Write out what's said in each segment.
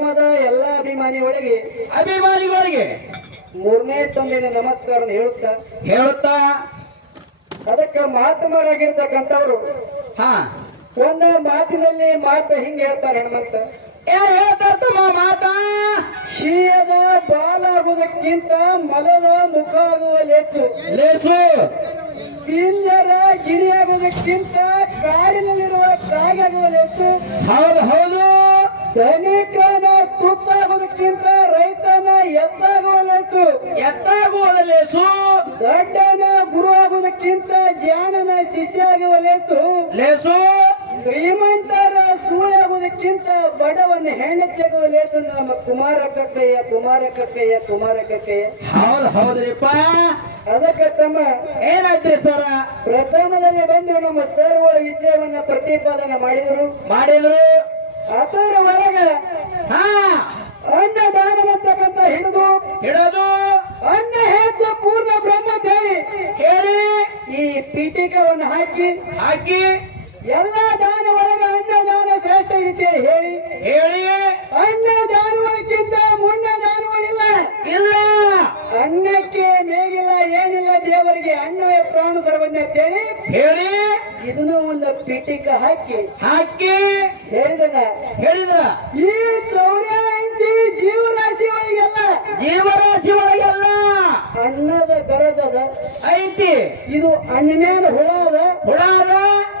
ಧರ್ಮದ ಎಲ್ಲ ಅಭಿಮಾನಿಗಳಿಗೆ ಮೂರನೇ ಸಂದಿನ ನಮಸ್ಕಾರ ಹೇಳುತ್ತಾ ಅದಕ್ಕೆ ಮಹಾತ್ಮರಾಗಿರ್ತಕ್ಕಂಥವ್ರು ಹಾ ಒಂದ ಮಾತಿನಲ್ಲಿ ಮಾತು ಹಿಂಗೆ ಹೇಳ್ತಾರೆ ಹನುಮಂತ. ಯಾರು ಹೇಳ್ತಾರ ತಮ್ಮ ಮಾತಾ? ಶೀಯದ ಬಾಲಾಗುವುದಕ್ಕಿಂತ ಮಲದ ಮುಖ ಆಗುವ ಲೇಸು, ಪಿಂಜರ ಗಿರಿಯಾಗುವುದಕ್ಕಿಂತ ಕಾಡಿನಲ್ಲಿರುವ ಕಾಗಾಗುವ ಹೌದು ಹೌದು. ಧನಿಕನ ತುತ್ತಾಗುವುದಕ್ಕಿಂತ ರೈತನ ಎತ್ತಾಗುವ ಲೇಸು, ದೊಡ್ಡನ ಗುರು ಆಗುವುದಕ್ಕಿಂತ ಜಾಣನ ಶಿಷ್ಯ ಆಗುವ ಲೇಸು, ಶ್ರೀಮಂತರ ಸೂಳಾಗುವುದಕ್ಕಿಂತ ಬಡವನ ಹೆಣ್ಣೆಚ್ಚಾಗುವ ನಮ್ಮ ಕುಮಾರ ಕಕ್ಕಯ್ಯ. ಹೌದು ಹೌದ್ರಿಪ್ಪ. ಅದಕ್ಕೆ ತಮ್ಮ ಏನಾಯ್ತ್ರಿ ಸರ? ಪ್ರಥಮದಲ್ಲಿ ಬಂದು ನಮ್ಮ ಸರ್ಗಳ ವಿಷಯವನ್ನ ಪ್ರತಿಪಾದನೆ ಮಾಡಿದ್ರು. ಅದರ ಒಳಗೆ ಹಾ ಅನ್ನದಾನವಂತಕ್ಕಂತ ಹಿಡಿದು ಅನ್ನ ಹೆಚ್ಚ ಪೂರ್ಣ ಬ್ರಹ್ಮದೇವಿ ಹೇಳಿ ಈ ಪೀಠಿಕವನ್ನು ಹಾಕಿ ಎಲ್ಲ ದಾನ ಒಳಗೆ ಅನ್ನದಾನ ಶ್ರೇಷ್ಠ ರೀತಿ ಹೇಳಿ ಅನ್ನದಾನವಕ್ಕಿಂತ ಮುನ್ನ ದಾನಗಳಿಲ್ಲ. ಅನ್ನಕ್ಕೆ ಮೇಗಿಲ್ಲ ಏನಿಲ್ಲ, ದೇವರಿಗೆ ಅನ್ನವೇ ಪ್ರಾಣ ಸರ್ವಜ್ಞ ಅಂತೇಳಿ ಹೇಳಿ ಇದನ್ನು ಒಂದು ಪೀಠಿಕ ಹಾಕಿ ಹೇಳಿದ್ರ ಈ 84 ಜೀವರಾಶಿ ಒಳಗೆಲ್ಲ ಅನ್ನದ ಗರಜದ ಐತಿ. ಇದು ಹಣ್ಣಿನ ಹುಳ ಅದ,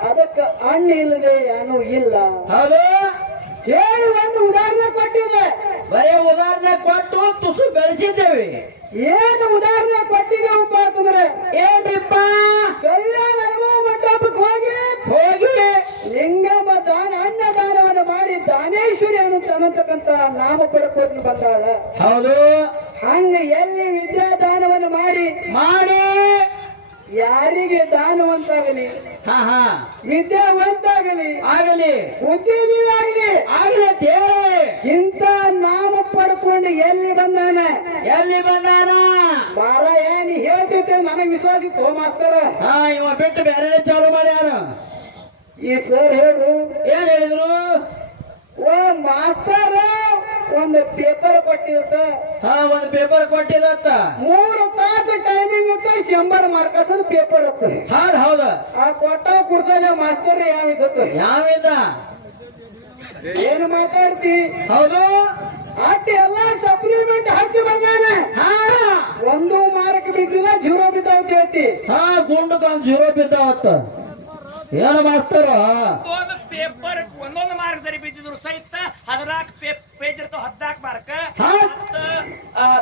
ಅದಕ್ಕೆ ಹಣ್ಣು ಇಲ್ಲದೆ ಏನೂ ಇಲ್ಲ. ಹೌದು ಹೇಳಿ ಒಂದು ಉದಾಹರಣೆ ಕೊಟ್ಟಿದೆ. ಬರೇ ಉದಾಹರಣೆ ಕೊಟ್ಟು ತುಸು ಬೆಳೆಸಿದ್ದೇವೆ. ಏನು ಉದಾಹರಣೆ ಕೊಟ್ಟಿದ್ದೇವಪ್ಪ ಅಂತಂದ್ರೆ ಏನ್ರಿಪ್ಪ? ಕಲ್ಯಾಣ ಮಂಟಪಕ್ಕೆ ಹೋಗಿ ಲಿಂಗಮ್ಮ ಅನ್ನದಾನವನ್ನು ಮಾಡಿ ದಾನೇಶ್ವರಿ ಅನ್ನತಕ್ಕಂತ ನಾಮ ಪಡ್ಕೊಂಡು ಬಂದಾಳ. ಹೌದು. ಹಂಗ ಎಲ್ಲಿ ವಿದ್ಯಾದಾನವನ್ನು ಮಾಡಿ ಯಾರಿಗೆ ದಾನವಂತಾಗಲಿ, ವಿದ್ಯಾವಂತಾಗಲಿ, ಬುದ್ಧಿಜೀವಿ ಆಗಲಿ ಇಂಥ ನಾಮ ಪಡ್ಕೊಂಡು ಎಲ್ಲಿ ಬಂದಾನ ಮಾರಾಯಣಿ ಹೇಳ್ತೈತೆ. ನನಗೆ ವಿಶ್ವಾಸ ಮಾಸ್ತರ ಇವ ಬಿಟ್ಟು ಬೇರೆ ಚಾಲು ಮಾಡ್ಯಾರ. ಈ ಸರ್ ಏನ್ ಹೇಳಿದ್ರು? ಮಾಸ್ತರ ಒಂದು ಪೇಪರ್ ಕೊಟ್ಟಿರುತ್ತ. ಒಂದು ಪೇಪರ್ ಕೊಟ್ಟಿದತ್ತ. 3 ತಾಸು ಟೈಮಿಂಗ್ ಇತ್ತ, 100 ಮಾರ್ಕ್ಸ್ ಪೇಪರ್ ಇತ್ತ. ಹೌದು. ಆ ಕೊಟ್ಟ ಕುಡ್ಸಲ್ಲ ಮಾಸ್ತರ್ ಯಾವಿದ ಏನು ಮಾತಾಡ್ತಿ? ಹೌದು. ಅಟ್ಟಿ ಎಲ್ಲ ಸಪ್ಲಿಮೆಂಟ್ ಹಚ್ಚಿ ಬಂದಾನ. 1 ಮಾರ್ಕ್ ಬಿದ್ದಿಲ್ಲ, 0 ಬಿದ್ದಾವ ಹೇಳ್ತಿ. ಗುಂಡು 0 ಬಿದ್ದಾವತ್ತ. ಏನು ಮಾಸ್ತರ? ಪೇಪರ್ ಒಂದೊಂದು ಮಾರ್ಕ್ ಸರಿ ಬಿದ್ದಿದ್ರು ಸಹಿತ 14 ಪೇಜ್ ಇರ್ತಾವ, 14 ಮಾರ್ಕ್.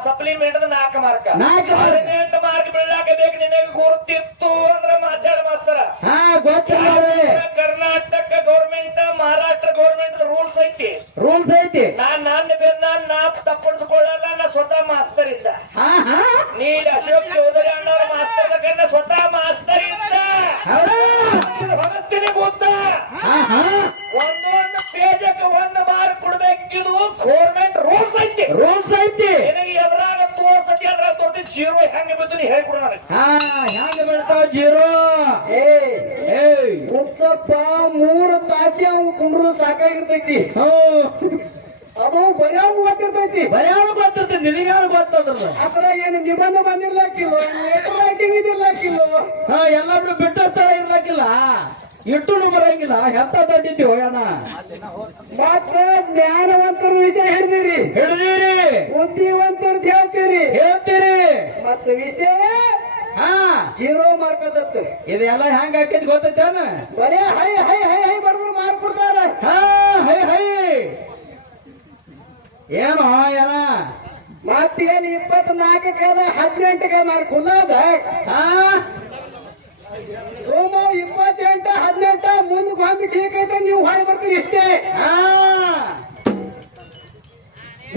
Supplement 4 mark. 18 ಮಾರ್ಕ್ ಬೀಳಾಕಬೇಕು. ನಿನಗೆ ಗುರುತಿತ್ತು ಅಂದ್ರೆ ಮಾತಾಡ ಮಾಸ್ತರ. ಗೊತ್ತಿಲ್ಲ. Karnataka government, Maharashtra government rules ಐತಿ. ನಾ ತಪ್ಪಿಸ್ಕೊಳ್ಳಲ್ಲ. ನಾ ಸ್ವತಃ ಮಾಸ್ತರ್ ಇದ್ದ. ನೀ ಅಶೋಕ್ ಚೌಧರಿ ಅಣ್ಣವ್ರ ಮಾಸ್ತರ್ ಕಂಡ ಸ್ವತಃ ಮಾಸ್ತರ್ ಇದ್ದ. ಹೊರಸ್ತೀನಿ ಗೊತ್ತಾ? ಒಂದೊಂದು ಪೇಜಕ್ಕೆ 1 ಮಾರ್ಕ್ ಕೊಡ್ಬೇಕಿದು ಗೌರ್ಮೆಂಟ್ ರೂಲ್ಸ್ ಐತಿ. ನಿನಗೆ ಎದ್ರಾಗ ತೋರ್ಸತಿ ಅದ್ರಾಗ ತೋರ್ತಿ 0 ಹೆಂಗ ಬಿದ್ದು ನೀ ಹೇಳ್ಕೊಡ ನನಗೆ. ಹೆಂಗ ಬೀಳ್ತಾವ 0? ಹುಚ್ಚಪ್ಪ 3 ತಾಸಿ ಅವ್ನು ಕುಂಡ್ರು ಸಾಕಾಗಿರ್ತೈತಿ. ಅದು ಬರ್ಯಾವ ಗೊತ್ತಿರ್ತೈತಿ. ನಿನಗಾರ ಗೊತ್ತದ್ರಲ್ಲ. ಅದ್ರ ಏನು ನಿಬಂಧ ಬಂದಿರ್ಲಾಕಿಲ್ಲ, ಲೆಟರ್ ರೈಟಿಂಗ್ ಇದಿರ್ಲಾಕಿಲ್ಲ, ಎಲ್ಲ ಬಿಟ್ಟ ಸ್ಥಳ ಇರ್ಲಾಕಿಲ್ಲ, ಇಟ್ಟು ಬರಂಗಿಲ್ಲ. ಎಂತ ತಂದಿದ್ದೀವಿ ಅಣ್ಣ. ಮತ್ತ ಜ್ಞಾನವಂತರು ವಿಷಯ ಹಿಡಿದಿರಿ, ಬುದ್ಧಿವಂತರು ಹೇಳ್ತೀರಿ. ಮತ್ತ ವಿಷಯ 0 ಮಾರ್ಕ್ ಅದತ್ತು. ಇದೆಲ್ಲ ಹೆಂಗ ಹಾಕಿದ್ ಗೊತ್ತೈತೇನ? ಬರೇ ಹೈ ಹೈ ಹೈ ಹೈ ಬರ್ಬರ್ ಮಾರ್ಕ್ ಕೊಡ್ತಾರ. ಏನೋ ಏನ ಮತ್ತೇನು 24 18 ಮಾರ್ಕ್ ಹುಲ್ಲದ. ಸೋಮ 28 18 ಮುಂದಕ್ಕೆ ಹೋಗಿ ಠೀಕ್ ಐತೆ, ನೀವು ಹೊಳೆ ಬರ್ತೀರಿ ಇಷ್ಟೇ.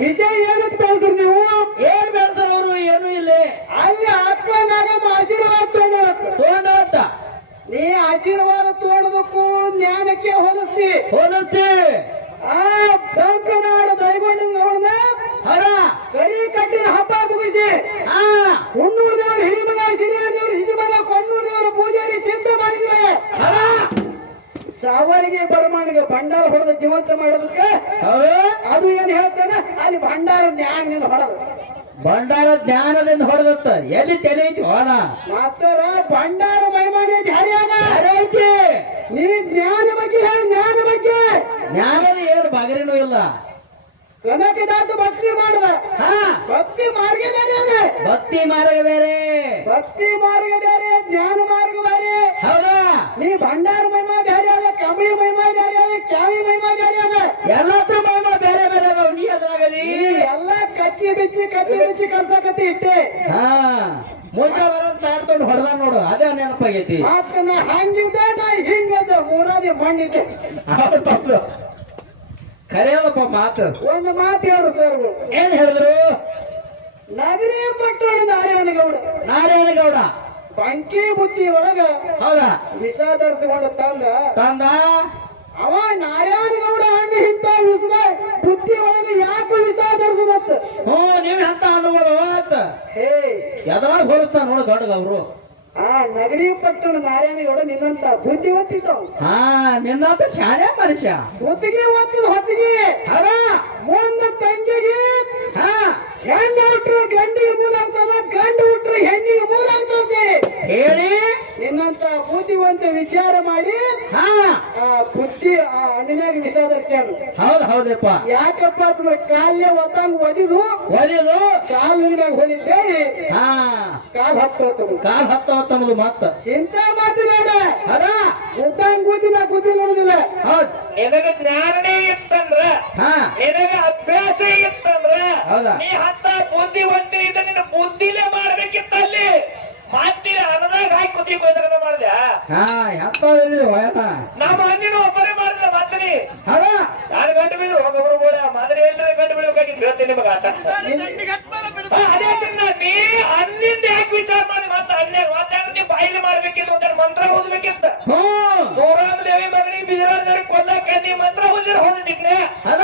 ವಿಷಯ ಏನಂತ ಬೆಳೆಸ್ರಿ ನೀವು? ಏನ್ ಬೆಳೆಸೋರು? ಏನು ಇಲ್ಲ. ಅಲ್ಲಿ ಅಕ್ಕನಾಗ ಆಶೀರ್ವಾದ ತಗೊಂಡವತ್ತ. ನೀ ಆಶೀರ್ವಾದ ತೋಡಬೇಕು, ಜ್ಞಾನಕ್ಕೆ ಹೋಲಿಸ್ತಿ. ಆ ಬಂಕನಾಡು ದೈವಣ್ಣ ಕರಿ ಕಟ್ಟಿನ ಹಬ್ಬ ಮುಗಿಸಿ ಹುಣ್ಣೂರು ದೇವರು ಹಿರಿಮಗ, ಸಿರಿಯ ದೇವರು ಹಿರಿಮಗ, ಕೊಣ್ಣೂರು ದೇವರು ಪೂಜಾರಿ ಸಿದ್ಧ ಮಾಡಿದ್ವಿ. ಸಾವರಿಗೆ ಬರಮಾನಿಗೆ ಭಂಡಾರ ಹೊಡೆದ ಜೀವಂತ ಮಾಡೋದಕ್ಕೆ ಅದು ಏನ್ ಹೇಳ್ತಾನೆ? ಅಲ್ಲಿ ಭಂಡಾರ ಜ್ಞಾನ ನಿನ್ನ ಹೊಡೆದು ಭಂಡಾರ ಜ್ಞಾನದಿಂದ ಹೊಡೆದತ್ತ ಎಲ್ಲಿ ತಲೆ ಐತಿ ಹೋದ ಮಾತರ ಭಂಡಾರ ಮೈಮಾನಿ ಬ್ಯಾರೆ ಅದ ಐತಿ ನೀ ಜ್ಞಾನ ಬಗ್ಗೆ ಹೇಳಿ ಜ್ಞಾನ ಬಗ್ಗೆ ಜ್ಞಾನದ ಏನು ಬಗರಿನೂ ಇಲ್ಲ ಕನಕದಾತ ಭಕ್ತಿ ಮಾಡದ ಹಾ ಭಕ್ತಿ ಮಾರ್ಗ ಬೇರೆ ಅದ ಭಕ್ತಿ ಮಾರ್ಗ ಬೇರೆ ಭಕ್ತಿ ಮಾರ್ಗ ಬೇರೆ ಜ್ಞಾನ ಮಾರ್ಗ ಬೇರೆ ಹೌದಾ ನೀ ಭಂಡಾರ ಮಹಿಮಾ ಬೇರೆ ಅದ ಕಮಿ ಮಹಿಮಾ ಬೇರೆ ಅದ ಕ್ಯಾವಿ ಮಹಿಮಾ ಬೇರೆ ಅದ ಎಲ್ಲತ್ರ ಮಹಿಮಾ ಬೇರೆ ಬೇರೆ ಅದಾವ ನೀ ಅದ್ರಾಗದಿ ನೀ ಎಲ್ಲ ಕಚ್ಚಿ ಬಿಚ್ಚಿ ಕಲ್ಸಕತ್ತಿ ಇಟ್ಟೆ ಹಾ ಮುಂಜಾ ಬರೋದ್ ತಾಡ್ಕೊಂಡು ಹೊಡೆದ ನೋಡು ಅದೇ ನೆನಪಾಗೈತಿ ಮತ್ತ ನಾ ಹಂಗಿದ್ದೆ ನಾ ಹಿಂಗದ ಮೂರಾದಿ ಮಣ್ಣಿದ್ದೆ ಹೌದು ಖರೇದಪ್ಪ ಮಾತು ಒಂದು ಮಾತು ಹೇಳು ಸರ್ ಏನ್ ಹೇಳಿದ್ರು ನಗರಿ ಪಟ್ಟಣ ನಾರಾಯಣಗೌಡ ನಾರಾಯಣಗೌಡ ಬಂಕಿ ಬುದ್ಧಿ ಒಳಗ ಹೌದಾ ವಿಷಾದರ್ಸ್ಕೊಂಡ ತಂದ ತಂದ ಅವ ನಾರಾಯಣಗೌಡ ಹಣ್ಣು ಇಂತ ವಿಷದ ಬುದ್ಧಿ ಒಳಗ ಯಾಕೆ ವಿಷಾದರ್ಸದತ್ತ ನೀವ್ ಎಂತ ಅನ್ನಗಳು ಆತ ಹೇ ಎದ್ರಾಗ ಹೋಲಿಸ್ತಾನ ನೋಡು ಗಂಡಗ ಅವ್ರು ಆ ನಗರಿ ಪಟ್ಟಣ ನಾರಾಯಣಗೌಡ ನಿನ್ನಂತ ಬುದ್ಧಿ ಒತ್ತಿದ್ದವ್ ಹಾ ನಿನ್ನಂತ ಶಾಣೆ ಮನುಷ್ಯ ಹೊತ್ತಿಗೆ ಒತ್ತಿದ ಹೊತ್ತಿಗೆ ಅದ ಮುಂದ ತಂಗಿಗೆ ಹಾ ಹೆಣ್ಣು ಹುಟ್ರ ಗಂಡಿಗೆ ಮೂಲ ಆಗ್ತದ ಗಂಡು ಹುಟ್ರ ಹೆಣ್ಣಿಗೆ ಮೂಲ ಆಗ್ತದೆ ಹೇಳಿ ನಿನ್ನಂತ ಬುದ್ಧಿವಂತ ವಿಚಾರ ಮಾಡಿ ಹಾ ಆ ಬುದ್ಧಿ ಆ ಹಣ್ಣಿನಾಗ ವಿಷಾದರ್ಸ್ಯಾನ ಹೌದ್ ಹೌದಪ್ಪ ಯಾಕಪ್ಪ ಅಂತಂದ್ರೆ ಕಾಲೇ ಒತ್ತಂಗ ಒದಿದು ಒಲಿದು ಕಾಲು ಮ್ಯಾಗ ಹೊಲಿದ್ದೇವೆ ಹಾ ಕಾಲ್ ಹತ್ತೋತದು ಕಾಲ್ ಹತ್ತ ಅನ್ನೋದು ಮತ್ತ ಇಂಥ ಮಾತು ಬೇಡ ಅದ ಉದ್ದಂಗ ಗುದ್ದಿನ ಗುದ್ದಿ ನೋಡುದಿಲ್ಲ ಹೌದ್ ನಿನಗ ಜ್ಞಾನನೇ ಇತ್ತಂದ್ರ ಹಾ ನಿನಗ ಅಭ್ಯಾಸ ಇತ್ತಂದ್ರ ಹೌದಾ ನೀ ಹತ್ತ ಬುದ್ಧಿವಂತ ಇದ್ದ ನಿನ್ನ ಬುದ್ಧಿಲೇ ಮಾಡ್ಬೇಕಿತ್ತಲ್ಲಿ ಮಾತಿನ ಅನ್ನದಾಗ ಹಾಕಿ ಕುದಿ ಗೊಂದಲ ಮಾಡ್ದ ಹಾ ಎಂತ ವಯನ ನಮ್ಮ ಹಣ್ಣಿನ ಒಬ್ಬರೇ ಮಾಡಿದ ಮಾತನಿ ಅದ ನಾನು ಗಂಟು ಬಿದ್ರು ಹೋಗೋರು ಬೋಳ ಮಾದರಿ ಏನ್ರ ಗಂಟು ಬೀಳ್ಬೇಕಾಗಿತ್ತು ಹೇಳ್ತೀನಿ ನಿಮಗ ಆತ ಅದೇ ತಿನ್ನ ನೀ ಅಲ್ಲಿಂದ ಯಾಕೆ ವಿಚಾರ ಮಾಡಿ ಮತ್ತೆ ಅನ್ಯಾಗ ಮತ್ತೆ ನೀ ಬಾಯಿಗೆ ಮಾಡ್ಬೇಕಿತ್ತು ಅಂತ ಮಂತ್ರ ಓದ್ಬೇಕಿತ್ತ ಹ್ಮ್ ಸೋರಾಮ ದೇವಿ ಮಗನಿಗೆ ಬೀರಾಜರಿಗೆ ಕೊಲ್ಲಕ್ಕ ನೀ ಮಂತ್ರ ಓದಿರ ಹೋದಿದ್ನೆ ಅದ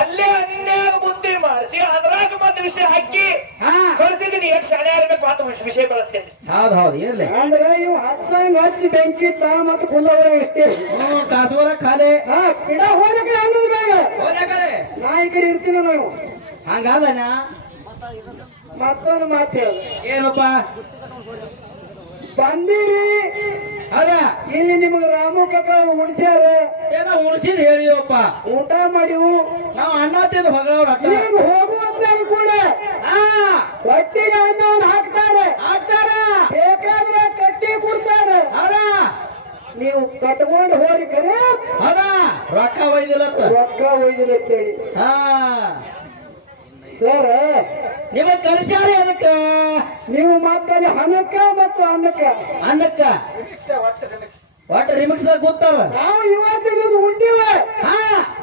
ಅಲ್ಲೇ ಅನ್ಯಾಗ ಬುದ್ಧಿ ಮಾಡಿಸಿ ಅದ್ರಾಗ ಮತ್ತೆ ವಿಷಯ ಹಾಕಿ ಹಾ ಕಳಿಸಿದ್ದೀನಿ ಎಷ್ಟು ಶಾಣೆ ಆಗ್ಬೇಕು ಮಾತು ವಿಷಯ ಕಳಿಸ್ತೇನೆ ಹೌದ್ ಹೌದ್ ಇರ್ಲಿ ಅಂದ್ರೆ ಇವ್ ಹಚ್ಚಂಗ ಹಚ್ಚಿ ಬೆಂಕಿ ತಾ ಮತ್ತು ಕುಲ್ಲವರ ಇಷ್ಟೇ ಕಾಸುವರ ಖಾಲಿ ಹಾ ಗಿಡ ಹೋದಕ್ಕೆ ಅನ್ನೋದು ಬೇಗ ಹೋದ ಕಡೆ ನಾ ಈ ಕಡೆ ಇರ್ತೀನ ನಾವು ಹಂಗಲ್ಲನ ಮತ್ತೊಂದು ಮಾತು ಹೇಳ ಏನಪ್ಪ ಬಂದಿರಿ ಅದ ಇಲ್ಲಿ ನಿಮಗ ರಾಮು ಕಕ್ಕ ಉಳಿಸ್ಯಾರ ಏನೋ ಉಳಿಸಿದ್ ಹೇಳಿವಪ್ಪ ಊಟ ಮಾಡಿವು ನಾವು ಅಣ್ಣ ತಿಂದು ಹೊಗಳವ್ರ ಅಟ್ಟ ಈಗ ಹೋಗುವಂತಾಗ ಕೂಡ ಹಾ ಹೊಟ್ಟಿಗೆ ಅನ್ನವನ್ನು ಹಾಕ್ತಾರೆ ಆಗ್ತಾರ ಬೇಕಾದ್ರೆ ಕಟ್ಟಿ ಕೊಡ್ತಾರೆ ಅದ ನೀವು ಕಟ್ಕೊಂಡು ಹೋಗಿ ಕರೆ ಅದ ರೊಕ್ಕ ಒಯ್ದಿಲ್ಲತ್ತ ರೊಕ್ಕ ಒಯ್ದಿಲ್ಲ ಅಂತೇಳಿ ಹಾ ಸರ್ ನಿಮಗ್ ಕಲಿಸ್ಯಾರ ಅದಕ್ಕ ನೀವು ಮತ್ತಲ್ಲಿ ಹಣಕ್ಕ ಮತ್ತು ಅನ್ನಕ್ಕ ಅನ್ನಕ್ಕ ಒಟ್ಟು ರಿಮಿಕ್ಸ್ದಾಗ ಗೊತ್ತಾರ ನಾವು ಇವತ್ತು ಉಂಡಿವ ಹಾ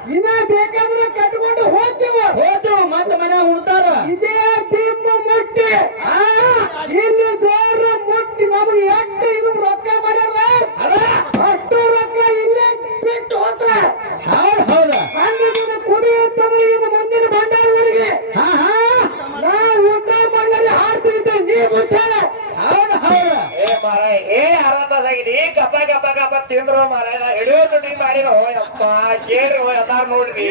ಇನ್ನ ಬೇಕಾದ್ರೆ ಕಟ್ಕೊಂಡು ಹೋಗ್ತೀವ ಹೋತು ಮತ್ತ ಮನೆ ಉಣ್ತಾರ ಇದೇ ದಿಮ್ಮ ಮುಟ್ಟಿ ಹಾ ಇಲ್ಲಿ ಜೋರ ಮುಟ್ಟಿ ನಮಗೆ ಎಷ್ಟು ಇದು ರೊಕ್ಕ ಮಾಡ್ಯಾರ ಅದ ಅಷ್ಟು ರೊಕ್ಕ ಇಲ್ಲೇ ಬಿಟ್ಟು ಹೋದ್ರ ಹೌದ್ ಹೌದ ಹಂಗಿದ್ರೆ ಕುಡಿ ಅಂತಂದ್ರೆ ಇದು ಮುಂದಿನ ಭಂಡಾರಗಳಿಗೆ ಹಾ ಹಾ ನಾ ಊಟ ಮಾಡಲಿ ಹಾಡ್ತೀವಿ ನೀ ಮುಟ್ಟಾರ ಹೌದ್ ಹೌದ ಏ ಮಾರಾಯ ಏ ಆರಾಮದಾಗಿನಿ ಗಪ್ಪ ಗಪ್ಪ ಗಪ್ಪ ತಿಂದ್ರು ಮಾರಾಯ ಹಿಡಿಯೋ ಚುಟಿ ಮಾಡಿರೋ ಯಪ್ಪ ಕೇಳ್ರಿ ಎಲ್ಲಾರು ನೋಡ್ರಿ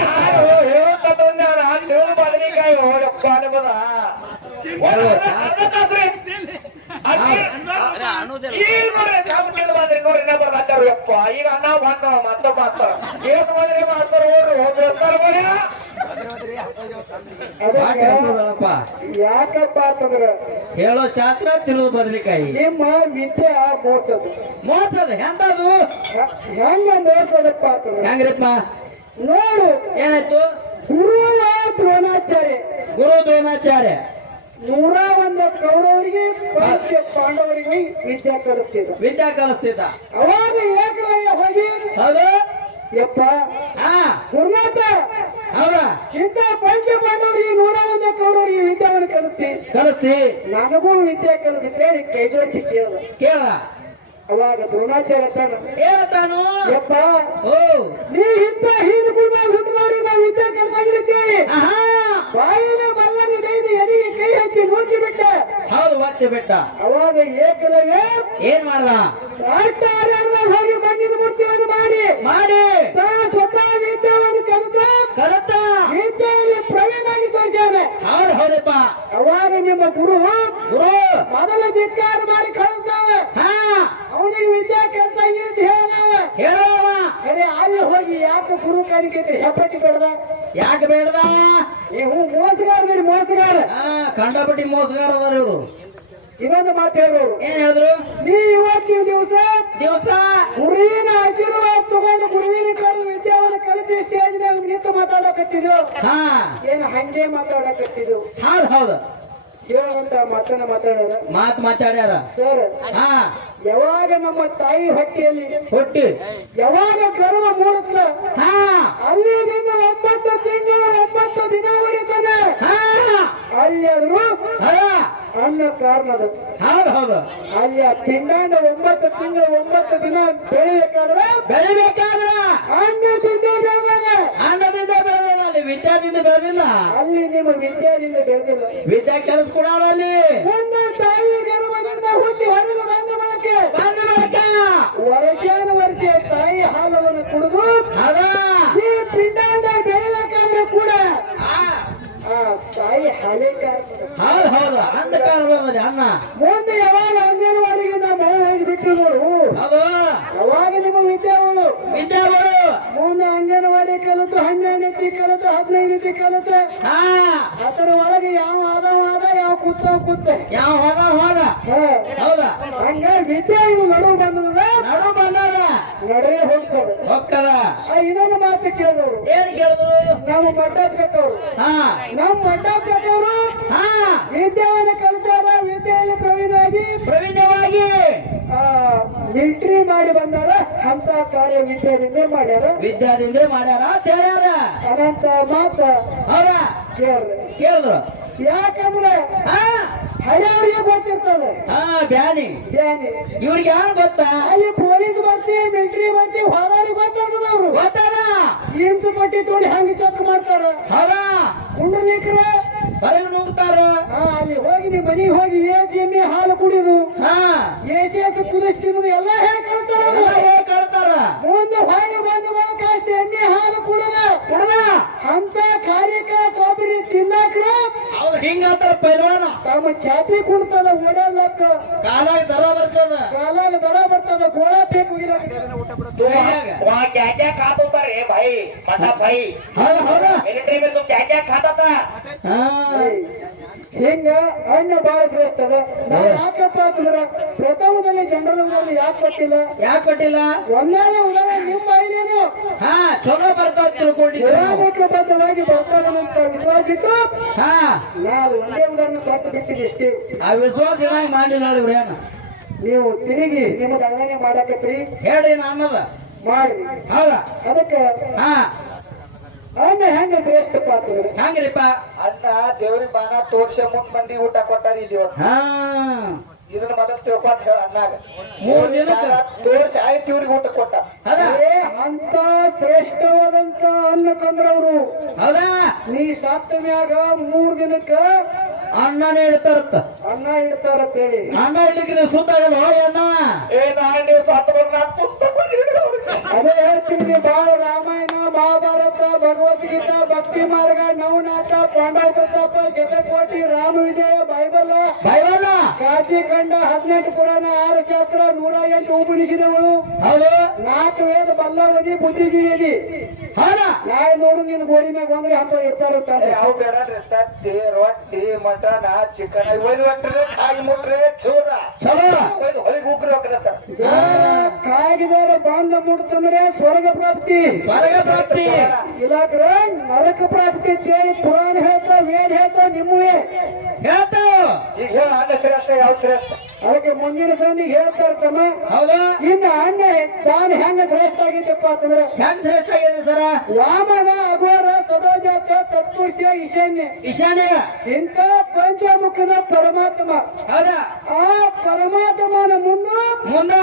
ಯಾರು ಹೇಳ್ತಂದ್ರ ತಿರುಳು ಬದನಿಕಾಯಿ ಯಪ್ಪ ನಿಮ್ಮದ ಅರ್ಧ ತಾಸ್ರಿ ಈಗ ನೋಡ್ರಿ ಸಾಕು ತಿಂದು ಬಂದ್ರಿ ನೋಡ್ರಿ ಇನ್ನೊಬ್ಬ ಬರ್ತಾರ ಯಪ್ಪ ಈಗ ಅನ್ನ ಬಂದ ಮತ್ತೊಬ್ಬ ಮಾಡ್ತಾರ ಏನ್ ಮಾಡಿದ್ರೆ ಮಾಡ್ತಾರ ಹೋಗ್ರಿ ಹೋಗ್ತಾರ ಬೋಯ ಅದಕ್ಕೆ ಹೇಳ್ತದಳಪ್ಪ ಯಾಕಪ್ಪ ಅಂತಂದ್ರ ಹೇಳೋ ಶಾಸ್ತ್ರ ತಿರುಳು ಬದಲಿಕಾಯಿ ನಿಮ್ಮ ವಿದ್ಯೆ ಮೋಸದ ಮೋಸದ ಎಂತದು ಹೆಂಗ ಮೋಸದಪ್ಪ ಅಂತಂದ್ರ ಹೆಂಗ್ರಿಪ್ಪ ನೋಡು ಏನಾಯ್ತು ಗುರುವ ದ್ರೋಣಾಚಾರ್ಯ ಗುರು ದ್ರೋಣಾಚಾರ್ಯ 101 ಕೌರವರಿಗೆ ಪಂಚ ಪಾಂಡವರಿಗೆ ವಿದ್ಯೆ ಕಲಿಸ್ತಿದ್ದ ವಿದ್ಯಾ ಕಲಿಸ್ತಿದ್ದ ಅವಾಗ ಏಕಲವ್ಯ ಹೋಗಿ ಹೌದು ಯಪ್ಪ ಹಾ ಗುರುನಾಥ ಹೌದ ಇಂಥ ಪಂಚ ಪಾಂಡವರಿಗೆ 101 ಕೌರವರಿಗೆ ವಿದ್ಯಾವನ್ನು ಕಲಿಸ್ತಿ ನನಗೂ ವಿದ್ಯೆ ಕಲಿಸಿದ್ರೆ ಕೈ ಜೋಡಿಸಿ ಕೇಳ ಅವಾಗ ದ್ರೋಣಾಚಾರ್ಯ ತಾನ ಹೇಳ್ತಾನು ಯಪ್ಪ ಓ ನೀ ಇಂಥ ಹೀನು ಕುಡಿದಾಗ ಹುಟ್ಟಿದವ್ರಿಗೆ ನಾವು ವಿದ್ಯೆ ಕಲ್ತಾಗಿರುತ್ತೇವೆ ಆಹಾ ಬಾಯಿನ ಮಲ್ಲನ ಕೈದು ಎದಿಗೆ ಕೈ ಹಚ್ಚಿ ನೂಕಿ ಬಿಟ್ಟ ಹೌದು ಒತ್ತಿ ಬಿಟ್ಟ ಅವಾಗ ಏಕಲವ್ಯ ಏನ್ ಮಾಡ್ದ ಆಟ ಆಡಾಡ್ದಾಗ ಹೋಗಿ ಮಣ್ಣಿನ ಮೂರ್ತಿಯನ್ನು ಮಾಡಿ ಮಾಡಿ ತಾ ಸ್ವತಃ ವಿದ್ಯೆಯನ್ನು ಕಲಿತ ಕಲತ್ತ ವಿದ್ಯೆಯಲ್ಲಿ ಹೌದು ಹೌದಪ್ಪ. ಅವಾಗ ನಿಮ್ಮ ಗುರು ಗುರು ಮೊದಲ ಧಿಕ್ಕಾರ ಮಾಡಿ ಕಳಿಸ್ತಾವೆ. ಹಾ ಅವನಿಗೆ ವಿದ್ಯಾ ಕಲ್ತಂಗಿ ಅಂತ ಹೇಳವ. ಹೇಳವ ಅರೆ ಅಲ್ಲಿ ಹೋಗಿ ಯಾಕೆ ಗುರು ಕಾಣಿಕೆ ಹೆಪ್ಪಟ್ಟಿ ಬೇಡದ? ಯಾಕೆ ಬೇಡದ? ನೀವು ಮೋಸಗಾರ ಮೋಸಗಾರ. ಕಂಡಪಟ್ಟಿ ಮೋಸಗಾರ ಅದಾರ ಇವರು. ಇನ್ನೊಂದು ಮಾತು ಹೇಳೋರು, ಏನ್ ಹೇಳಿದ್ರು? ನೀ ಇವತ್ತಿನ ದಿವಸ ಗುರುವಿನ ಆಶೀರ್ವಾದ ತಗೊಂಡು ಗುರುವಿನ ಕಳೆದು ವಿದ್ಯಾವನ್ನು ಕಲಿತು ಸ್ಟೇಜ್ ಮ್ಯಾಗ ನಿಂತು ಮಾತಾಡಕತ್ತಿದ್ರು. ಹಾ ಏನು ಹಂಗೆ ಮಾತಾಡಕತ್ತಿದ್ರು. ಹೌದು ಹೌದು ಹೇಳುವಂತ ಮಾತನ್ನ ಮಾತಾಡ್ಯಾರ. ಮಾತಾಡ್ಯಾರ ಸರ್, ಹಾ ಯಾವಾಗ ನಮ್ಮ ತಾಯಿ ಹೊಟ್ಟೆಯಲ್ಲಿ ಹುಟ್ಟಿ ಯಾವಾಗ ಗರ್ವ ಮೂಡುತ್ತ ಹಾ ಅಲ್ಲಿಂದ 9 ತಿಂಗಳು 9 ದಿನವರೆಗೆ ಹಾ ಅಲ್ಲಿಯಾದ್ರು ಹಾ ಅನ್ನ ಕಾರಣದ ಹೌದು ಹೌದು ಅಲ್ಲಿ ಆ ಪಿಂಡಾಂಡ 9 ತಿಂಗಳು 9 ದಿನ ಬೆಳಿಬೇಕಾದ್ರೆ ಬೆಳಿಬೇಕಾದ್ರ ಅನ್ನದಿಂದ ಬೆಳೆದಾಗ ಅನ್ನದಿಂದ ಬೆಳೆದ ಅಲ್ಲಿ ವಿದ್ಯಾದಿಂದ ಬೆಳೆದಿಲ್ಲ. ಅಲ್ಲಿ ನಿಮ್ಮ ವಿದ್ಯಾದಿಂದ ಬೆಳೆದಿಲ್ಲ. ವಿದ್ಯಾ ಕೆಲಸ ಕೂಡ ಅಲ್ಲಿ ಮುಂದೆ ತಾಯಿ ಗರ್ಭದಿಂದ ಹುಟ್ಟಿ ಹೊರಗೆ ಬಂದ ಬಳಕೆ ಬಂದ ಬಳಕ ವರ್ಷ ತಾಯಿ ಹಾಲವನ್ನು ಕುಡಿದು ಅದ ಈ ಪಿಂಡಾಂಡ ಬೆಳಿಬೇಕಾದ್ರೆ ಕೂಡ ಆ ತಾಯಿ ಹಾಲೇ ಹೌದು ಹೌದು ಅಂಧಕಾರದಲ್ಲಿ ಅನ್ನ ಮುಂದೆ ಯಾವಾಗ ಅಂಗನವಾಡಿಗೆ ನಾವು ಹೋಗಿ ಬಿಟ್ಟು ನೋಡು, ಹೌದು ಯಾವಾಗ ನಿಮ್ಮ ವಿದ್ಯಾಗಳು ವಿದ್ಯಾಗಳು ಮುಂದೆ ಅಂಗನವಾಡಿ ಕಲಿತು 12 ಕಲಿತು 15 ಕಲಿತು ಹಾ ಅದರ ಒಳಗೆ ಯಾವ ಆದ ಯಾವ ಕೂತ ಯಾವ ಹೋದ ಹೌದ ಹಂಗ ವಿದ್ಯೆ ಇದು ನಡುವು ಬಂದದ ನಡು ಬಂದಾಗ ನಡುವೆ ಹೋಗ್ತದೆ. ಹೋಗ್ತದ. ಇನ್ನೊಂದು ಮಾತು ಕೇಳಿದವರು, ಏನ್ ಕೇಳಿದ್ರು? ನಮ್ಮ ಮಟ್ಟಕ್ಕವರು ಹಾ ನಮ್ಮ ಮಟ್ಟಕ್ಕವರು ಹಾ ವಿದ್ಯಾವನ್ನು ಕಲಿತಾರ. ವಿದ್ಯೆಯಲ್ಲಿ ಪ್ರವೀಣವಾಗಿ ಮಿಲಿಟರಿ ಮಾಡಿ ಬಂದಾರ. ಅಂತ ಕಾರ್ಯ ವಿದ್ಯಾದಿಂದ ಮಾಡ್ಯಾರ. ವಿದ್ಯಾದಿಂದ ಮಾಡ್ಯಾರ ಅಂತ ಹೇಳ್ಯಾರ. ಅನಂತ ಮಾತ ಹೌದ ಕೇಳಿದ್ರು. ಯಾಕಂದ್ರೆ ಹಾ ಹಳೆಯವರಿಗೆ ಗೊತ್ತಿರ್ತದೆ. ಹಾ ಬ್ಯಾನಿ ಇವ್ರಿಗೆ ಯಾರು ಗೊತ್ತಾ? ಅಲ್ಲಿ ಪೊಲೀಸ್ ಬರ್ತಿ ಮಿಲಿಟರಿ ಬರ್ತಿ ಹೋದವ್ರಿಗೆ ಗೊತ್ತಾಗ್ತದ. ಅವ್ರು ಗೊತ್ತಾದ ಇಂಚು ಪಟ್ಟಿ ತೋಡಿ ಹಂಗೆ ಚೆಕ್ ಮಾಡ್ತಾರ. ಹೌದ ಕುಂಡಲಿಕ್ರ ಹೊರಗೆ ನುಗ್ತಾರ. ಅಲ್ಲಿ ಹೋಗಿ ನಿಮ್ ಮನೆಗೆ ಹೋಗಿ ಎಮ್ಮೆ ಹಾಲು ಕುಡಿದು ಹಾ ಕುದಿಸ್ ತಿನ್ನುದು ಎಲ್ಲ ಹೇಳಿ ಕಳ್ತಾರ. ಮುಂದೆ ಹೊಳೆ ಬಂದ ಬಳಕ ಅಷ್ಟು ಎಮ್ಮೆ ಹಾಲು ಕುಡದ ಅಂತ ಕಾರ್ಯಕ್ಕ ಕೊಬ್ಬರಿ ತಿನ್ನಾಕ್ರ ಅವ್ರು ಹಿಂಗಂತಾರ ಪೈಲ್ವಾನ. ತಮ್ಮ ಛಾತಿ ಕುಡ್ತದ ಓಡಾಡ್ಲಕ್ಕ ಕಾಲಾಗ ದರ ಬರ್ತದ. ಕಾಲಾಗ ದರ ಬರ್ತದ. ಗೋಳ ಬೇಕು वहाँ क्या क्या खाता होता रे भाई पटा भाई ಹೌದ ಹೌದ मिलिट्री में तो क्या क्या खाता था? ಹಾ ಹಿಂಗ ಅನ್ನ ಬಾಳ ಶ್ರೇಷ್ಠದ. ನಾವು ಯಾಕಪ್ಪ ಅಂತಂದ್ರ ಪ್ರಥಮದಲ್ಲಿ ಜನರಲ್ ಉದಾಹರಣೆ ಯಾಕೆ ಕೊಟ್ಟಿಲ್ಲ? ಯಾಕೆ ಕೊಟ್ಟಿಲ್ಲ? ಒಂದೇ ಉದಾಹರಣೆ ನಿಮ್ಮ ಐಲೇನು ಹಾ ಚಲೋ ಬರ್ತಾವ ತಿಳ್ಕೊಂಡಿದ್ರು. ಪುರಾಣಬದ್ಧವಾಗಿ ಬರ್ತಾರಂತ ವಿಶ್ವಾಸ ಇತ್ತು. ಹಾ ನಾವು ಒಂದೇ ಉದಾಹರಣೆ ಕೊಟ್ಟು ಬಿಟ್ಟಿದ್ದು ಇಷ್ಟೇ. ಆ ವಿಶ್ವಾಸ ಏನಾಗಿ ಮಾಡ್ಲಿಲ್ಲ ಇವ್ರೇನ. ನೀವು ತಿರುಗಿ ನಿಮ್ಮದ ಅಂಗನೆ ಮಾಡಕತ್ರಿ ಹೇಳ್ರಿ ಅನ್ನದ ಮಾಡ್ರಿ. ಹೌದ ಅದಕ್ಕೆ ಹಾ ಅನ್ನ ಹೆಂಗ ಶ್ರೇಷ್ಠಪ್ಪ ಅಂತಂದ್ರೆ ಹಂಗ್ರಿಪ್ಪ. ಅನ್ನ ದೇವ್ರಿಗೆ ಬಾನ ತೋರ್ಸ ಮುಂದ್ ಮಂದಿ ಊಟ ಕೊಟ್ಟಾರ ಇಲ್ಲಿ ಇವತ್ತು. ಹಾ ಇದನ್ನ ಮೊದಲು ತಿಳ್ಕೊಂತ ಹೇಳ ಅನ್ನಾಗ 3 ದಿನಕ್ಕ ತೋರ್ಸಿ ಆಯ್ತು ಇವ್ರಿಗೆ ಊಟ ಕೊಟ್ಟ. ಹೌದಾ ಅಂತ ಶ್ರೇಷ್ಠವಾದಂತ ಅನ್ನಕಂದ್ರ ಅವರು ಹೌದಾ ನೀ ಸತ್ತ ಮ್ಯಾಗ 3 ದಿನಕ್ಕ ಅನ್ನನೇ ಇಡ್ತಾರತ್ತ. ಅನ್ನ ಇಡ್ತಾರ ಹೇಳಿ. ಅನ್ನ ಇಡ್ಲಿಕ್ಕೆ ನೀವು ಸುತ್ತಾಗಲ್ಲ ಅಣ್ಣ. ए नाइन दिवस सात बरना पुस्तक ಅದೇ ಹೇಳ್ತೀನಿ. ಬಾಳ ರಾಮಾಯಣ ಮಹಾಭಾರತ ಭಗವದ್ಗೀತಾ ಭಕ್ತಿ ಮಾರ್ಗ ನವನಾಥ ಪಾಂಡವ ಪ್ರತಾಪ ಶತಕೋಟಿ ರಾಮ ವಿಜಯ ಬೈಬಲ್ ಬೈಬಲ್ ಕಾಶಿ ಖಂಡ 18 ಪುರಾಣ 6 ಶಾಸ್ತ್ರ 108 ಉಪನಿಷದಗಳು ಹೌದು 4 ವೇದ ಬಲ್ಲವದಿ ಬುದ್ಧಿಜೀವಿ. ಹೌದಾ ನಾಳೆ ನೋಡು ನಿನ್ ಗೋರಿ ಮ್ಯಾಗ ಬಂದ್ರೆ ಅಂತ ಇರ್ತಾರ. ಯಾವ ಬೇಡ್ರಿ ತತ್ತಿ ರೊಟ್ಟಿ ಮಟನ್ ಚಿಕನ್ ಒಯ್ದು ಹೊಟ್ರೆ ಕಾಯಿ ಮುಟ್ರೆ ಚೂರ ಚಲೋ ಒಯ್ದು ಹೊಳಿಗೆ ಉಗ್ರಿ ಹೋಗ್ರತ್ತ. ಕಾಗಿದಾರ ಬಾಂಧ ಮುಡ್ತಂದ್ರೆ ಸ್ವರ್ಗ ಪ್ರಾಪ್ತಿ. ಸ್ವರ್ಗ ಪ್ರಾಪ್ತಿ ಇಲಾಕ್ರ ನರಕ ಪ್ರಾಪ್ತಿ ಅಂತೇಳಿ ಪುರಾಣ ಹೇಳ್ತಾ ವೇದ ಹೇಳ್ತಾ ನಿಮ್ಮವೇ ಹೇಳ್ತಾವ. ಈಗ ಹೇಳ ಅನ್ನ ಶ್ರೇಷ್ಠ ಯಾವ ಶ್ರೇಷ್ಠ? ಅದಕ್ಕೆ ಮುಂದಿನ ಸಂದಿಗೆ ಹೇಳ್ತಾರ ತಮ್ಮ. ಹೌದಾ ಇನ್ನು ಅಣ್ಣ ತಾನು ಹೆಂಗ ಶ್ರೇಷ್ಠ ಆಗಿದ್ದಪ್ಪ ಅಂತಂದ್ರೆ ಹೆಂಗ್ ಶ್ರೇಷ್ಠ ಆಗಿದೆ ಸರ? ವಾಮನ ಅಘೋರ ಸದಾಜಾತ ತತ್ಪುರುಷ ಈಶಾನ್ಯ ಈಶಾನ್ಯ ಇಂಥ ಪಂಚಮುಖದ ಪರಮಾತ್ಮ. ಹೌದಾ ಆ ಪರಮಾತ್ಮನ ಮುಂದ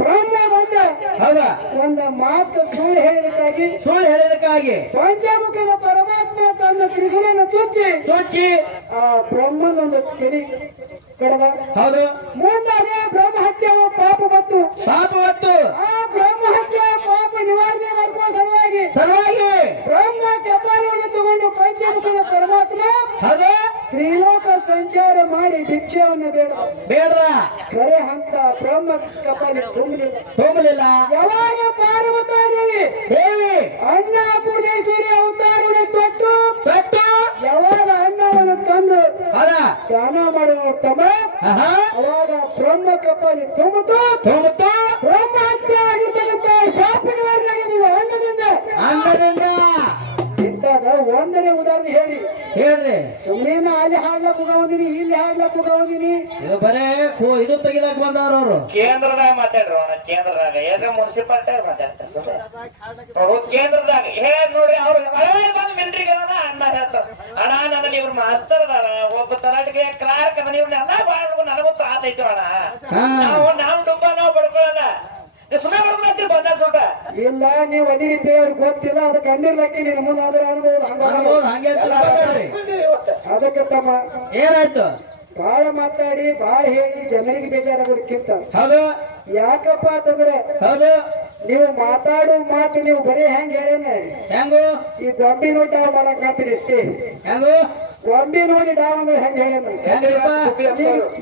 ಬ್ರಹ್ಮ ಬಂದ ಹೌದಾ ಒಂದು ಮಾತು ಸುಳ್ಳು ಹೇಳಿದಕ್ಕಾಗಿ ಸುಳ್ಳು ಹೇಳಿದಕ್ಕಾಗಿ ಪಂಚಮುಖದ ಪರಮಾತ್ಮ ತನ್ನ ತ್ರಿಶೂಲನ ಚುಚ್ಚಿ ಆ ಬ್ರಹ್ಮನೊಂದು ತಿಳಿ ಕಡದ. ಹೌದು ಮುಂದೆ ಅದೇ ಬ್ರಹ್ಮ ಹತ್ಯೆ ಪಾಪ ಬಂತು. ಪಾಪ ಹೊತ್ತು ಆ ಬ್ರಹ್ಮ ಹತ್ಯೆ ಪಾಪ ನಿವಾರಣೆ ಮಾಡ್ಕೋ ಸಲುವಾಗಿ ಸಲುವಾಗಿ ಬ್ರಹ್ಮ ಕೆಪಾಲಿಯನ್ನು ತಗೊಂಡು ಪಂಚಮುಖದ ಪರಮಾತ್ಮ ಹೌದು ಮಾಡಿ ಭಿಕ್ಷೆಯನ್ನು ಬೇಡ ಬೇಡ್ರ ಕರೆ ಹಂತ ಬ್ರಹ್ಮ ಕಪಾಲಿ ತುಂಬಲಿಲ್ಲ. ತುಂಬಲಿಲ್ಲ. ಯಾವಾಗ ಪಾರ್ವತಾ ದೇವಿ ದೇವಿ ಅನ್ನಪೂರ್ಣೇಶ್ವರಿ ಅವತಾರವನ್ನು ತೊಟ್ಟು ತೊಟ್ಟು ಯಾವಾಗ ಅನ್ನವನ್ನು ತಂದು ಅದ ದಾನ ಮಾಡುವ ತಮ್ಮ ಆಹಾ ಅವಾಗ ಬ್ರಹ್ಮ ಕಪಾಲಿ ತುಂಬಿತು. ತುಂಬುತ್ತ ಬ್ರಹ್ಮ ಹತ್ಯೆ ಆಗಿರ್ತಕ್ಕಂಥ ಶಾಸನವರ್ಗಾಗಿದೆ ಅನ್ನದಿಂದ. ಅಂಗದಿಂದ ಇಂತಾಗ ಒಂದನೇ ಉದಾಹರಣೆ ಹೇಳಿ ಹೇಳ್ರಿ. ಸುಮ್ಮನೆ ಅಲ್ಲಿ ಹಾಡ್ಲಕ್ ಹೋಗವದಿನಿ ಇಲ್ಲಿ ಹಾಡ್ಲಕ್ ಹೋಗವದಿನಿ. ಇದು ಬರೇ ಇದು ತೆಗಿಲಾಕ ಬಂದವ್ರ ಅವ್ರು. ಕೇಂದ್ರದಾಗ ಮಾತಾಡ್ರಿ ಅಣ್ಣ, ಕೇಂದ್ರದಾಗ ಏನ್ರ ಮುನ್ಸಿಪಾಲಿಟಿ ಮಾತಾಡ್ತಾರೆ ಸುಮ್ಮನೆ ಕೇಂದ್ರದಾಗ ನೋಡ್ರಿ ಅವ್ರು ಬಂದ್ ಮಿಲ್ಟ್ರಿಗೆ ಅಣ್ಣ ಹೇಳ್ತಾರ, ಅಣ್ಣ ನನ್ನಲ್ಲಿ ಇವ್ರು ಮಾಸ್ತರ್ ಅದಾರ, ಒಬ್ಬ ತಲಾಟಿಗೆ ಕ್ಲಾರ್ಕ್ ಅದ, ಇವ್ರನ್ನೆಲ್ಲ ಬಾಳ ನನಗೂ ತ್ರಾಸ ಐತಿ ಅಣ್ಣ. ನಾವು ಡುಬ್ಬ ನಾವು ಬಡ್ಕೊಳ್ಳಲ್ಲ, ಸುಮ್ಮನೆ ಬಡ್ಕೊಳತ್ತೀವಿ ಬಂದಾಗ ಸುಟ್ಟ ಇಲ್ಲ ನೀವು ಅದಿರಿ ಅವ್ರಿಗೆ ಗೊತ್ತಿಲ್ಲ. ಅದಕ್ಕೆ ಅಂದಿರ್ಲಕ್ಕೆ ನೀನು ಮುಂದಾದ್ರೆ ಅನ್ಬೋದು. ಅನ್ಬೋದು, ಹಂಗೆ ತಿಳ್ಕೊಬೇಡ್ರಿ. ಅದಕ್ಕೆ ತಮ್ಮ ಏನಾಯ್ತು? ಬಾಳ ಮಾತಾಡಿ ಬಾಳ ಹೇಳಿ ಜನರಿಗೆ ಬೇಜಾರಾಗೋದಕ್ಕಿಂತ ಹೌದು ಯಾಕಪ್ಪ ಅಂತಂದ್ರೆ ಹೌದು ನೀವು ಮಾತಾಡೋ ಮಾತು ನೀವು ಬರೀ ಹೆಂಗ್ ಹೇಳೇನ ಹೆಂಗು ಈ ಗೊಂಬಿ ನೋಡಿ ಡಾವ್ ಮಾಡಕ್ ಹಾಕ್ತೀರಿ ಅಷ್ಟೇ. ಹೆಂಗು ಗೊಂಬಿ ನೋಡಿ ಡಾವ್ ಅಂದ್ರೆ ಹೆಂಗ್ ಹೇಳೇನ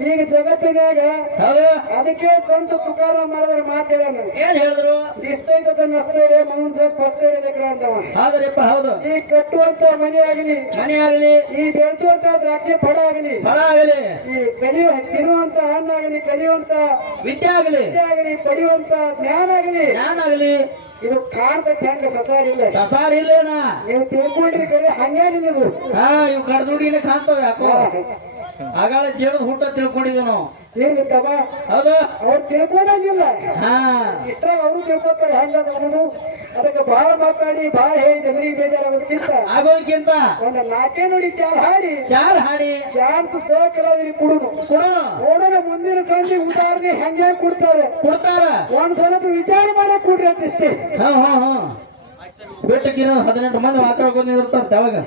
ಈಗ ಜಗತ್ತಿನಾಗ ಹೌದು ಅದಕ್ಕೆ ಸ್ವಂತ ತುಕಾರಾಮ್ ಮಾಡಿದ್ರೆ ಮಾತು ಹೇಳೇನ. ಏನ್ ಹೇಳಿದ್ರು? ನಿಸ್ತೈತ ನಸ್ತೈರೆ ಮೌನ್ಸ ಪಸ್ತೈರೆ ಅಂತವ. ಹೌದ್ರಿಪ್ಪ ಹೌದು. ಈ ಕಟ್ಟುವಂತ ಮನೆ ಆಗಲಿ, ಮನೆ ಆಗಲಿ, ಈ ಬೆಳೆಸುವಂತ ದ್ರಾಕ್ಷಿ ಫಲ ಆಗಲಿ, ಫಲ ಆಗಲಿ, ಈ ತಿನ್ನುವಂತ ಹಣ್ಣಾಗಲಿ, ಕಲಿಯುವಂತ ವಿದ್ಯೆ ಆಗಲಿ, ವಿದ್ಯೆ ಆಗಲಿ, ಪಡೆಯುವಂತ ಜ್ಞಾನ ಆಗಲಿ, ಜ್ಞಾನ ಆಗಲಿ, ಇದು ಕಾಣ್ತಕ್ಕ ಹೆಂಗ ಸಸಾರಿಲ್ಲ. ಸಸಾರ ಇಲ್ಲೇನ? ನೀವು ತಿಳ್ಕೊಂಡ್ರಿ ಕರೆ ಹಂಗೇನಿಲ್ಲ ಇದು. ಇವ್ ಕಡ್ದುಡಿನೇ ಕಾಣ್ತಾವ ಯಾಕೋ. ಆಗಾಳ ಜೇಡದ್ ಹುಟ್ಟ ತಿಳ್ಕೊಂಡಿದ್ವಿ ನಾವು. ಇರ್ಲಿ ತಮ್ಮ, ಹೌದು ಅವ್ರು ತಿಳ್ಕೊಂಡಂಗಿಲ್ಲ. ಹಾ ಇಷ್ಟ್ರಾಗ ಅವರು ತಿಳ್ಕೊತಾರೆ ಹೆಂಗ ಅನ್ನೋದು. ಅದಕ್ಕೆ ಬಾಳ ಮಾತಾಡಿ ಬಾಳ ಹೇಳಿ ಜನರಿಗೆ ಬೇಜಾರಾಗೋದಕ್ಕಿಂತ ಆಗೋದಕ್ಕಿಂತ ಒಂದು ನಾಲ್ಕೇ ನುಡಿ ಚಾಲ್ ಹಾಡಿ ಚಾರ್ ಹಾಡಿ ಚಾನ್ಸ್ ಕೆಲವರಿಗೆ ಕುಡುನು ಕೊಡು ನೋಡೋಣ. ಮುಂದಿನ ಸಂಜೆ ಉದಾಹರಣೆ ಹೆಂಗೆ ಕೊಡ್ತಾರೆ ಕೊಡ್ತಾರ. ಒಂದ್ ಸ್ವಲ್ಪ ವಿಚಾರ ಮಾಡಕ್ ಕೊಡ್ರಿ ಅಂತ ಇಷ್ಟೇ. ಹಾ ಹಾ ಹಾ ಬಿಟ್ಟಕ್ಕಿನ 18 ಮಂದಿ ಮಾತಾಡ್ಕೊಂಡು ಇರ್ತಾರ ಅವಾಗ.